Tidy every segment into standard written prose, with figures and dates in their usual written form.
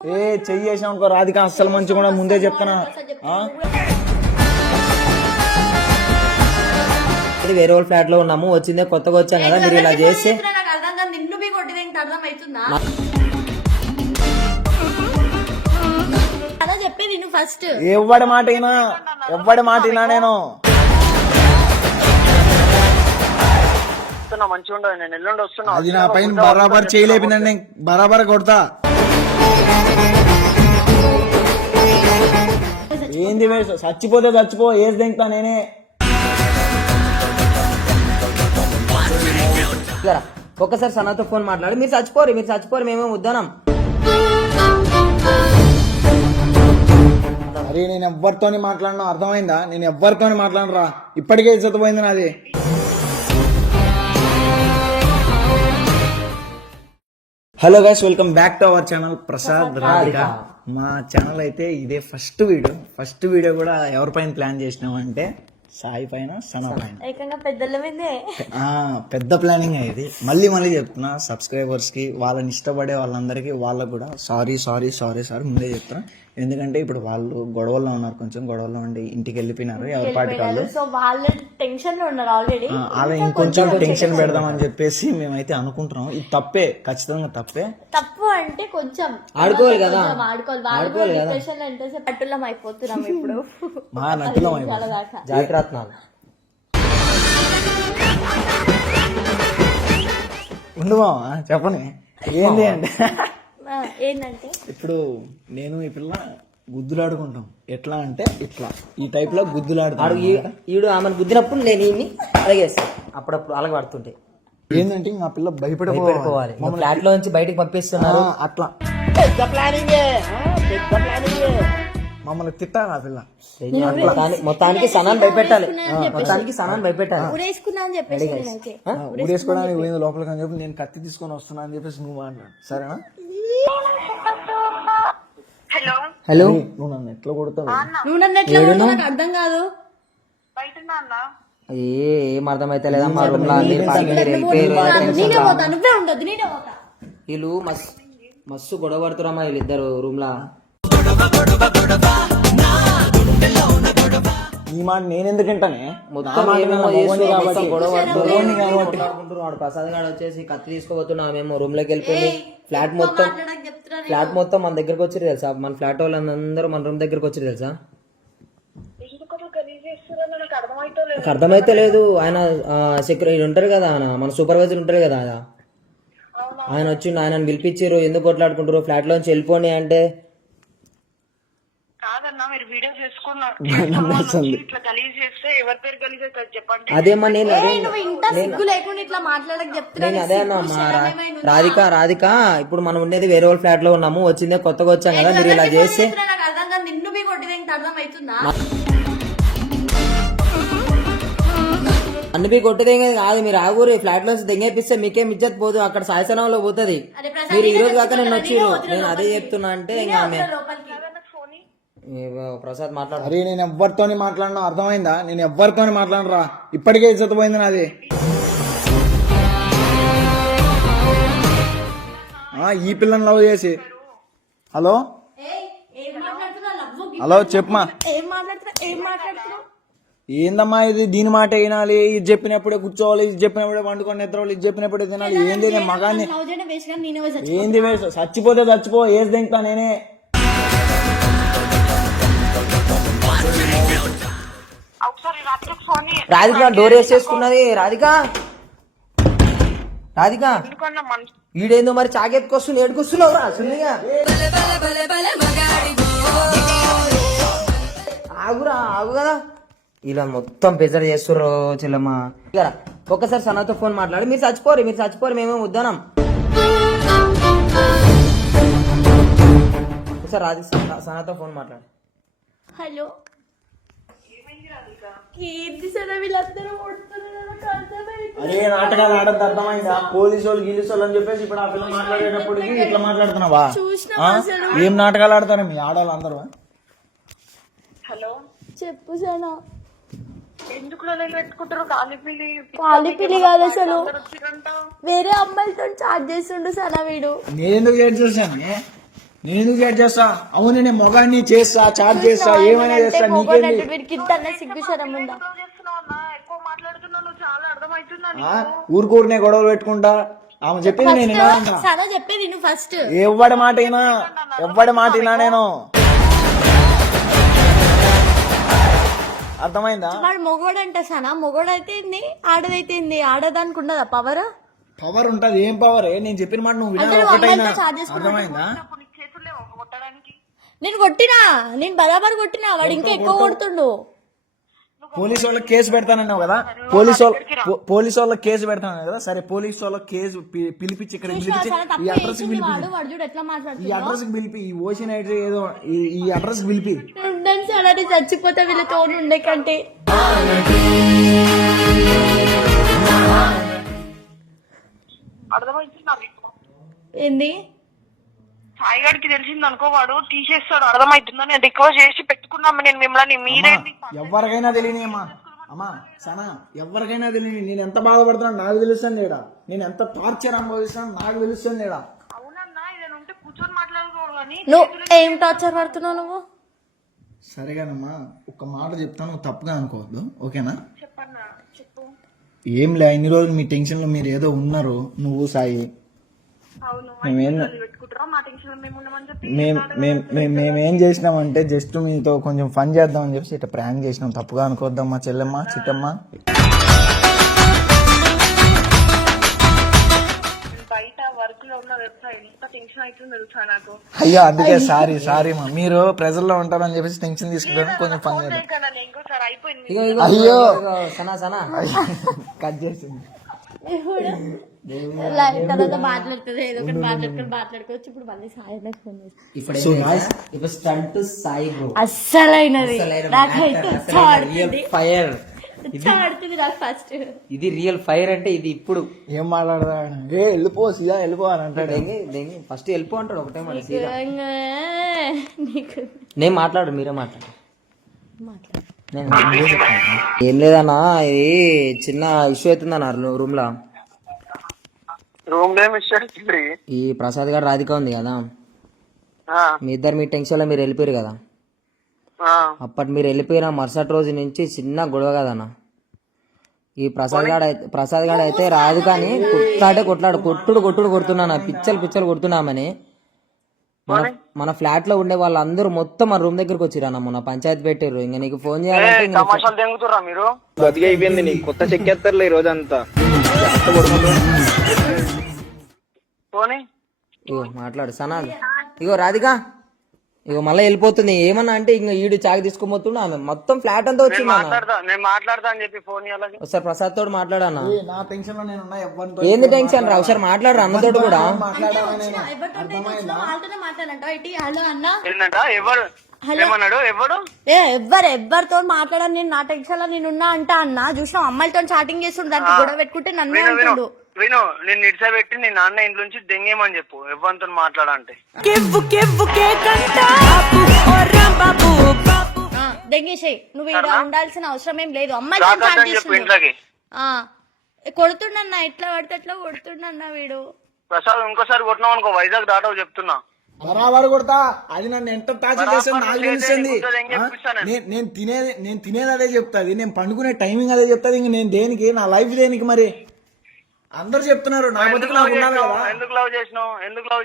ఏ చెయ్యి చేసాం అనుకో రాధిక, అస్సలు మంచి కూడా ముందే చెప్తానా. వేరే వాళ్ళ ఫ్లాట్ లో ఉన్నాము, వచ్చిందే కొత్తగా వచ్చాం కదా, మీరు ఇలా చేస్తే ఫస్ట్ ఎవ్వడి మాట అయినా నేను మంచిగా ఉండదు. నేను ఎల్లుండి వస్తున్నా. అది నా పైన బరాబర్ చేయలేపినండి, నేను బరాబర్ కొడతా. ఏంది చచ్చిపోతే చచ్చిపో, ఏది దింకుతా నేనే. ఒక్కసారి సనాతో ఫోన్ మాట్లాడు. మీరు చచ్చిపోరు మేమే వద్దనం. అరే నేను ఎవ్వరితోని మాట్లాడినా అర్థమైందా? నేను ఎవ్వరితోని మాట్లాడరా, ఇప్పటికే ఇజ్జత పోయింది నాది. Hello guys, welcome back to our channel Prasad Radhika. మా ఛానల్ అయితే ఇదే ఫస్ట్ వీడియో కూడా ఎవరిపైన ప్లాన్ చేసినామంటే సాయి పైన, సనా పైన. పెద్ద ప్లానింగ్ ఇది. మళ్ళీ చెప్తున్నా సబ్స్క్రైబర్స్ కి, వాళ్ళని ఇష్టపడే వాళ్ళందరికీ, వాళ్ళకు కూడా సారీ ముందే చెప్తున్నా. ఎందుకంటే ఇప్పుడు వాళ్ళు గొడవల్లో ఉన్నారు, కొంచెం గొడవల్లో ఉండి ఇంటికి వెళ్ళిపోయినారు ఎవరి పాటికి వాళ్ళు. సో వాళ్ళు టెన్షన్ లో ఉన్నారు ఆల్రెడీ. అలా ఇంకొంచెం టెన్షన్ పెడదామని చెప్పేసి మేమైతే అనుకుంటున్నాం. ఇది తప్పే, ఖచ్చితంగా తప్పే. తప్పు అంటే కొంచెం ఆడుకోవాలి కదా, ఆడుకోవాలి. డిప్రెషన్ అంటే పట్టులం అయిపోతున్నాం ఇప్పుడు. మా నటులం అయిపోతుంది. జాగ్రత్తలు ఉండవా చెప్పని ఏంది అంటే ఏంటంటే ఇప్పుడు నేను ఈ పిల్ల గుద్దులాడుకుంటాం. ఎట్లా అంటే ఇట్లా ఈ టైప్ లో గుద్దులాడుతాడు. ఈడు ఆమెను గుద్దినప్పుడు నేను ఈయన్ని అలాగేస్తా, అప్పుడప్పుడు అలాగ పడుతుంటే. ఏంటంటే ఆ పిల్ల భయపడిపోవాలి. ఫ్లాట్ లో నుంచి బయటకు పంపిస్తున్నారు, అట్లా మమ్మల్ని తిట్టాలి ఆ పిల్ల. మొత్తానికి సనాన్ని భయపెట్టాలి. ఊరేసుకున్నా అని చెప్పేసి ఊరేసుకోవడానికి పోయింది లోపలికి అని చెప్పి నేను కత్తి తీసుకొని వస్తున్నా అని చెప్పేసి నువ్వు మాట్లాడు, సరేనా? హలో, నువ్వు నన్ను ఎట్లా కొడతావు? నువ్వు నన్ను ఎట్లా కొడతావు నాకు అర్థం కాదు. ఏం అర్థమైతే లేదమ్మా. రూమ్ లో నేనే పోతా, నువ్వే ఉండొద్దు, నేనే పోతా. వీళ్ళు మస్తు గొడవ పడుతురమ్మా వీళ్ళిద్దరు రూమ్ లా. ఈ మాట నేను ఎందుకు వింటానే? ప్రసాద్ గారు వచ్చేసి కత్తి తీసుకోబోతున్నా, మేము రూమ్ లోకి వెళ్ళిపోయి ఫ్లాట్ మొత్తం మన దగ్గరకు వచ్చి తెలుసా, మన ఫ్లాట్ వాళ్ళందరూ మన రూమ్ దగ్గరకు వచ్చి తెలుసా. నాకు అర్థమైతే లేదు. ఆయన సెక్యూరిటీ ఉంటారు కదా, ఆయన మన సూపర్వైజర్ ఉంటారు కదా, ఆయన వచ్చిండు. ఆయన పిలిపించారు, ఎందుకు కొట్లాడుకుంటారు, ఫ్లాట్ లోంచి వెళ్ళిపోండి అంటే అదేమ్మా నేను అదే అన్నా. రాధిక ఇప్పుడు మనం ఉండేది వేరే వాళ్ళ ఫ్లాట్ లో ఉన్నాము, వచ్చిందే కొత్తగా వచ్చాం కదా, మీరు ఇలా చేస్తే అన్ని కొట్టదేం కాదు. మీరు ఆగురు, ఫ్లాట్ లో దెంగేపిస్తే మీకేం ఇజ్జత్ పోదు, అక్కడ సాయసనంలో పోతుంది. మీరు ఈ రోజు కాక నేను వచ్చిర్రు, నేను అదే చెప్తున్నా అంటే ఇంకా ప్రసాద్ మాట్లాడు. అరే నేను ఎవ్వరితోని మాట్లాడినా అర్థమైందా? నేను ఎవ్వరితోని మాట్లాడరా, ఇప్పటికే ఇజ్జత పోయింది నాది. ఈ పిల్లని లవ్ చేసి హలో చెప్పమా. ఏందమ్మా ఇది? దీని మాట వినాలి, ఇది చెప్పినప్పుడే కూర్చోవాలి, ఇది చెప్పినప్పుడే వండుకొని నిద్రవాలి, ఇది చెప్పినప్పుడే తినాలి. ఏంది నేను మగాన్ని? ఏంది చచ్చిపోతే చచ్చిపో, ఏది దింకుతా నేనే. రాధిక డోర్ వేసేసుకున్నది. రాధిక ఈడేందో మరి చాకెత్తుకొస్తుంది, ఏడుకొస్తున్నావు రా సున్నిగా. ఆగు కదా, ఇలా మొత్తం ప్రెజర్ చేస్తుర్రు చెల్లమ్మ. ఒక్కసారి సనాతో ఫోన్ మాట్లాడు. మీరు చచ్చిపోరు మేమే వద్దనం. ఒకసారి రాధిక సనాతో ఫోన్ మాట్లాడు. హలో, అరే నాటకాలు ఆడద్దు, అర్థమైందా? పోలీసు వాళ్ళు గీలీసు అని చెప్పేసి ఇప్పుడు ఆ పిల్ల మాట్లాడేటప్పుడు ఇట్లా మాట్లాడుతున్నావా? ఏం నాటకాలు ఆడతారు మీ ఆడవాళ్ళు అందరూ? చెప్పు సనా. ఎందుకు పెట్టుకుంటారు? కాలిపిల్లి కాదు అసలు, వేరే అమ్మాయిలతో చాట్ చేస్తుండు సనా వీడు. నేను ఎందుకు చాట్ చేశాను? నేను ఎందుకు చాట్ చేస్తా? అవును నేను మొగాన్ని చేస్తా, చాట్ చేస్తా, ఏమైనా చేస్తా, నీకేంది? వీడికి ఇంత అన్న సిగ్గు శరం ఉందా? చేస్తున్నావు అన్న, ఎక్కువ మాట్లాడుతున్నావు, నువ్వు చాలా అర్థమవుతున్నాను. ఊరుకూరునే గొడవలు పెట్టుకుంటా. ఆమె చెప్పింది నేను వినాలంట. సరే చెప్పేది నువ్వు ఫస్ట్. ఎవ్వడి మాట వినా నేను. అర్థమైందా? వాడు మొగోడంట సనా, మొగోడైతే ఏంది, ఆడదైతే ఏంది, ఆడదానికి ఉండదా పవర్? పవర్ ఉంటది. ఏం పవర్? నేను చెప్పిన మాట నువ్వు వినాలి. ఒకటైనా అర్థమైందా? నీకు చేతులు లేవు కొట్టడానికి? నేను కొట్టినా, నేను బరాబర్ కొట్టినా, వాడు ఇంకా ఎక్కువ కొడుతుండు. పోలీసు వాళ్ళకి కేసు పెడతానన్నావు కదా, పోలీసు వాళ్ళకి కేసు పెడతాను కదా. సరే పోలీసు వాళ్ళకి కేసు పిలిపించి ఇక్కడ పిలిపించి ఈ అడ్రస్ పిలిపి, వాడు చూడు ఎట్లా ఈ మాట్లాడుతున్నాడు. అడ్రస్ పిలిపి, ఈ ఓషన్ ఐటీ ఏదో ఈ అడ్రస్ పిలిపి. అలాంటి చచ్చిపోతే వీళ్ళతో ఉండే కంటే. అర్థమవుతుంది నాకు. ఏంది సాయి గారికి తెలిసింది అనుకో, వాడు తీసేస్తాడు. అర్థమవుతుందా? నేను రిక్వెస్ట్ చేసి పెట్టుకున్నాము నేను మిమ్మల్ని. మీరేంటి ఎవరికైనా తెలియని అమ్మా సనా, ఎవరికైనా తెలియని నేను ఎంత బాధపడుతున్నాను నాకు తెలుస్తుంది లేడా, నేను ఎంత టార్చర్ అనుభవిస్తున్నాను నాకు తెలుస్తుంది లేడా. అవునన్నా, ఇదని ఉంటే కూర్చొని మాట్లాడుకోవాలి కానీ. నువ్వు ఏం టార్చర్ పడుతున్నావు నువ్వు? సరేగానమ్మా, ఒక మాట చెప్తాను, నువ్వు తప్పుగా అనుకోవద్దు, ఓకేనా? చెప్పన్నా, చెప్పు. ఏం లే, ఇన్ని రోజులు మీ టెన్షన్లో మీరు ఏదో ఉన్నారు, నువ్వు సాయి. అవును, మేమేం పెట్టుకుంటారా మా టెన్షన్ మేము ఉన్నామని చెప్పి. మేమేం చేసినామంటే జస్ట్ మీతో కొంచెం ఫన్ చేద్దామని చెప్పి ఇట్లా ప్రాంక్ చేసినాం. తప్పుగా అనుకోవద్దమ్మా చెల్లెమ్మ, చిట్టమ్మ. బయట వర్క్ లో ఉన్న వెబ్సైట్ ఎంత టెన్షన్ అవుతుంది తెలుసా నాకు. అయ్యో అందుకే సారీ మా, మీరు ప్రెజర్ లో ఉంటారని చెప్పేసి టెన్షన్ తీసుకుంటాను. కొంచెం ఫన్ చేద్దాం. ఇంకోసారి అయిపోయింది. అయ్యో సనా కట్ చేసింది. తర్వాత మాట్లాడుతుంది, ఏదో ఒకటి మాట్లాడుకోవచ్చు. ఇప్పుడు మళ్ళీ సాయి ఫోన్ చేసి ఇప్పుడు స్టంట్ సాయి బ్రో అస్సలైనది నాకైతే ఫైర్. ఆడుతుంది నాకు ఫస్ట్. ఇది రియల్ ఫైర్ అంటే ఇది. ఇప్పుడు ఏం మాట్లాడదా? వెళ్ళిపో సీదా వెళ్ళిపో అని అంటాడు. ఫస్ట్ వెళ్ళిపో అంటాడు ఒకటే మాట సీదా. నీకు నేను మాట్లాడు, మీరే మాట్లాడు. ఏం లేదన్నా, ఇది చిన్న ఇష్యూ అవుతుందన్న రూమ్ లో. రూమ్ లో మిస్టర్ ఈ ప్రసాద్ గారు రాధిక ఉంది కదా, మీ ఇద్దరు మీ టెన్షన్ లో మీరు వెళ్ళిపోయారు కదా. అప్పటి మీరు వెళ్ళిపోయిన మరుసటి రోజు నుంచి చిన్న గొడవ కదన్న. ఈ ప్రసాద్ గాడు అయితే రాదు కానీ కొట్టుడు కొడుతున్నా, పిచ్చలు కొడుతున్నామని. మన ఫ్లాట్ లో ఉండే వాళ్ళందరూ మొత్తం మన రూమ్ దగ్గరకు వచ్చిరన్న, మొన్న పంచాయతీ పెట్టారు. ఇంకా నీకు ఫోన్ చేయాలంటే మీరు బతికి అయిపోయింది, నీకు కొత్త చెక్కేస్తారులే ఈ రోజంతా. ఇగో మాట్లాడు సనా. ఇగో రాధిక, ఇగో మళ్ళీ వెళ్ళిపోతుంది. ఏమన్నా అంటే ఇంక ఈడు చాకి తీసుకోబోతుండే. ఆమె మొత్తం ఫ్లాట్ అంతా వచ్చింది. నేను మాట్లాడతా అని చెప్పి ఫోన్ ఒకసారి ప్రసాద్ తోడు మాట్లాడన్నా. నా టెన్షన్ లో నేను ఏంది టెన్షన్ రా, ఒకసారి మాట్లాడరా అన్నతోటి కూడా. ఎవరితో మాట్లాడాను నేను, నా టెన్షన్ లో నేనున్నా అంటా అన్న. చూసినా అమ్మాయిలతో చాటింగ్ చేస్తుండే, దానికి గొడవ పెట్టుకుంటే నన్ను అంటాడు. విను, నేను ఇడిసబెట్టి నీ నాన్న ఇంట్లో నుంచి దెంగేమని చెప్పు ఎవరితో మాట్లాడంటే. దెంగేసేయి, నువ్వు ఇక్కడ ఉండాల్సిన అవసరం ఏం లేదు. అమ్మాయితో చాట్ చేస్తుండే, కొడుతుండన్నా, ఎట్లా పడితే ఎట్లా కొడుతుండన్నా వీడు. ప్రసాద్ ఇంకోసారి కొట్టినావు అనుకో వైజాగ్ దాటవు చెప్తున్నా. బరాబర్ కొడతా. అది నన్ను ఎంత టార్చర్ చేస్తుంది నాకు తెలుస్తుంది. నేను తినేది అదే చెప్తాది, నేను పండుకునే టైమింగ్ అదే చెప్తాది. ఇంక నేను దేనికి, నా లైఫ్ దేనికి? మరి అందరు చెప్తున్నారు నా బతుకు నాకు ఉన్నది కదా. ఎందుకు లవ్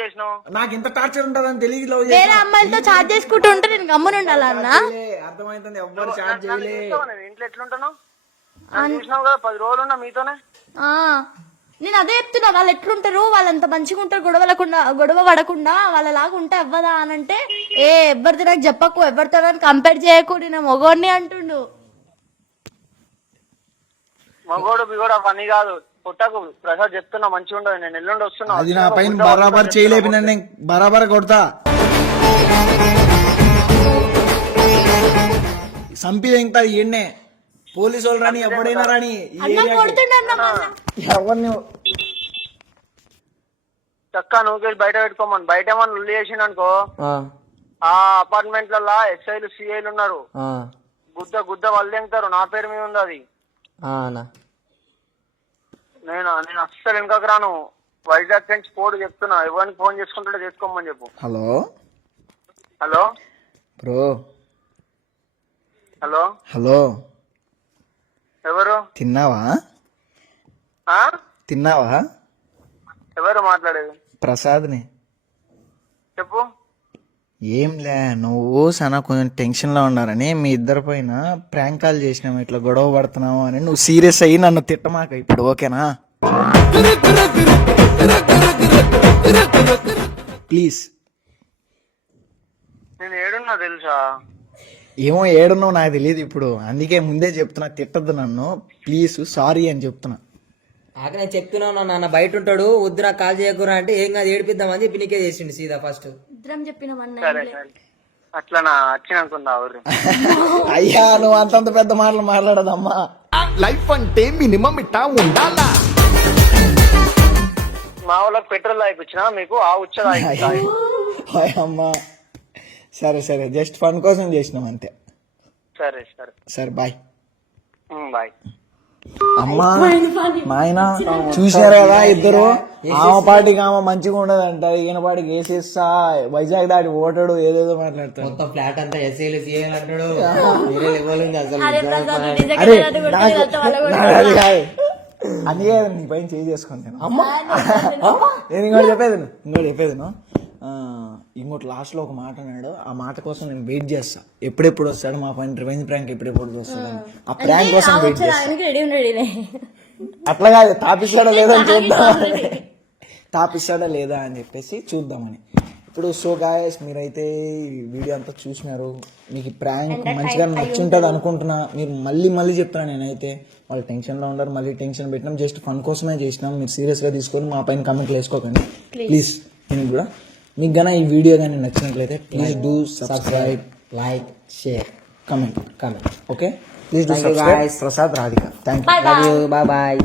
చేసినావు? నాకు ఇంత టార్చర్ ఉంటదని తెలియదు లవ్ చేసి వేరే అమ్మాయిలతో చాట్ చేసుకుంటూ ఉంటే నేను గమ్మున ఉండాలన్నా. అర్థమైతుంది, ఎవ్వరు చాట్ చేయలే. ఇంట్లో ఎట్లుంటున్నావు చూసినావు కదా, 10 రోజులు ఉన్నా మీతోనే. నేను అదే చెప్తున్నా, వాళ్ళు ఎట్లుంటారు, వాళ్ళు అంత మంచిగా ఉంటారు, గొడవ పడకుండా వాళ్ళలాగా ఉంటే అవ్వదా అని అంటే, ఎవరితో నాకు చెప్పకు, ఎవరితో కంపేర్ చేయకు, నేను మొగోడిని అంటుండు. మగోడు బిగోడు అవన్నీ కాదు, కొట్టకు. ప్రసాద్ చెప్తున్నా మంచిగా ఉండదు. నేను ఎల్లుండి వస్తున్నా. అది నా పైన బరాబర్ చేయలేపి నేను బరాబర్ కొడతా. సంపి ఇంకా ఈయన్నే పోలీసు వాళ్ళు రాని ఎవడైనా రాని ఎవరిని చక్కా నువ్వు బయట పెట్టుకోమని. బయట ఏమన్నా ఉల్లి చేసిండు అనుకో, ఆ అపార్ట్మెంట్లలో ఎస్ఐలు సిఐలు ఉన్నారు, గుద్ద వాళ్ళు ఎంగుతారు. నా పేరు మీద ఉంది అది. నేను అస్సలు వెనకకు రాను. వైజాగ్ నుంచి పోడు చెప్తున్నా, ఎవరికి ఫోన్ చేసుకుంటాడో చేసుకోమని చెప్పు. Hello hello bro hello hello ఎవరు తిన్నావా ఆ? తిన్నావా? ఎవరు మాట్లాడేది? ప్రసాద్ని. చెప్పు. ఏంలే, నువ్వు సనా కొంచెం టెన్షన్లో ఉన్నారని మీ ఇద్దరి పైన ప్రాంక్ కాల్ చేసినాము, ఇట్లా గొడవ పడుతున్నావు అని. నువ్వు సీరియస్ అయ్యి నన్ను తిట్టమాక ఇప్పుడు, ఓకేనా? ప్లీజ్. నేను ఏడున్నా తెలుసా? ఏమో ఏడున్నావు నాకు తెలియదు ఇప్పుడు, అందుకే ముందే చెప్తున్నా, తిట్టద్దు నన్ను ప్లీజ్, సారీ అని చెప్తున్నా. ఆక నేను చెప్తున్నాను నాన్న బయట ఉంటాడు, వద్దు నాకు కాల్ చేయకురా అంటే ఏం కాదు ఏడిపిద్దామని చెప్పి నీకే చేసిండు సీదా ఫస్ట్. ఇద్దరం చెప్పినామన్నా. సరే సరే అట్లా వచ్చిననుకుందా ఎవరు? అయ్యా నువ్వు అంతంత పెద్ద మాటలు మాట్లాడదమ్మా. లైఫ్ అంటే మినిమం ఇట్టా ఉండాలా. మా వాళ్ళకి పెట్రోల్ తాగిపించినా మీకు ఆ ఉచ్చ అమ్మా సరే సరే, జస్ట్ ఫన్ కోసం చేసినాం అంతే. సరే సరే సరే బాయ్. బాయ్. అమ్మా నాయన చూసారు కదా ఇద్దరు, ఆమె పాటికి ఆమె మంచిగా ఉండదంట, ఈయన పాటికి వేసేస్తా వైజాగ్ దాటి ఓటాడు ఏదేదో మాట్లాడతాడు. మొత్తం ఫ్లాట్ అంతా ఎస్ఐలు సీఐలు అంటాడు, వేరే లెవెల్ ఉంది అసలు. అరే ప్రసాద్ నిజంగా అరే అది కొట్టేది వాళ్ళ కూడా. అది కాదు, అందుకే నీ పైన చేయి చేసుకుని నేను. నేను ఇంకోటి చెప్పేది ఇంకోటి లాస్ట్ లో ఒక మాట అన్నాడు, ఆ మాట కోసం నేను వెయిట్ చేస్తా, ఎప్పుడెప్పుడు వస్తాడు మా పైన రివెంజ్ ప్రాంక్ ఎప్పుడెప్పుడు వస్తాడు, ఆ ప్రాంక్ కోసం వెయిట్ చేస్తా. ఆయనకి రెడీ ఉండేది. అట్లా కాదు, తాపిస్తాడా లేదా అని చూద్దామని, తాపిస్తాడా లేదా అని చెప్పేసి చూద్దామని. ఇప్పుడు సో గాయస్, మీరైతే ఈ వీడియో అంతా చూసినారు, మీకు ఈ ప్రాంక్ మంచిగా నచ్చుంటుంది అనుకుంటున్నా. మీరు మళ్ళీ చెప్తున్నా, నేనైతే వాళ్ళు టెన్షన్లో ఉండరు, మళ్ళీ టెన్షన్ పెట్టినాం, జస్ట్ ఫన్ కోసమే చేసినాం, మీరు సీరియస్గా తీసుకొని మా పైన కామెంట్లు వేసుకోకండి ప్లీజ్. నేను కూడా మీకు గన ఈ వీడియో కానీ నచ్చినట్లయితే please do subscribe, like, share, comment. Comment. Okay, please do subscribe. Prasad, Radhika, thank you. Bye bye.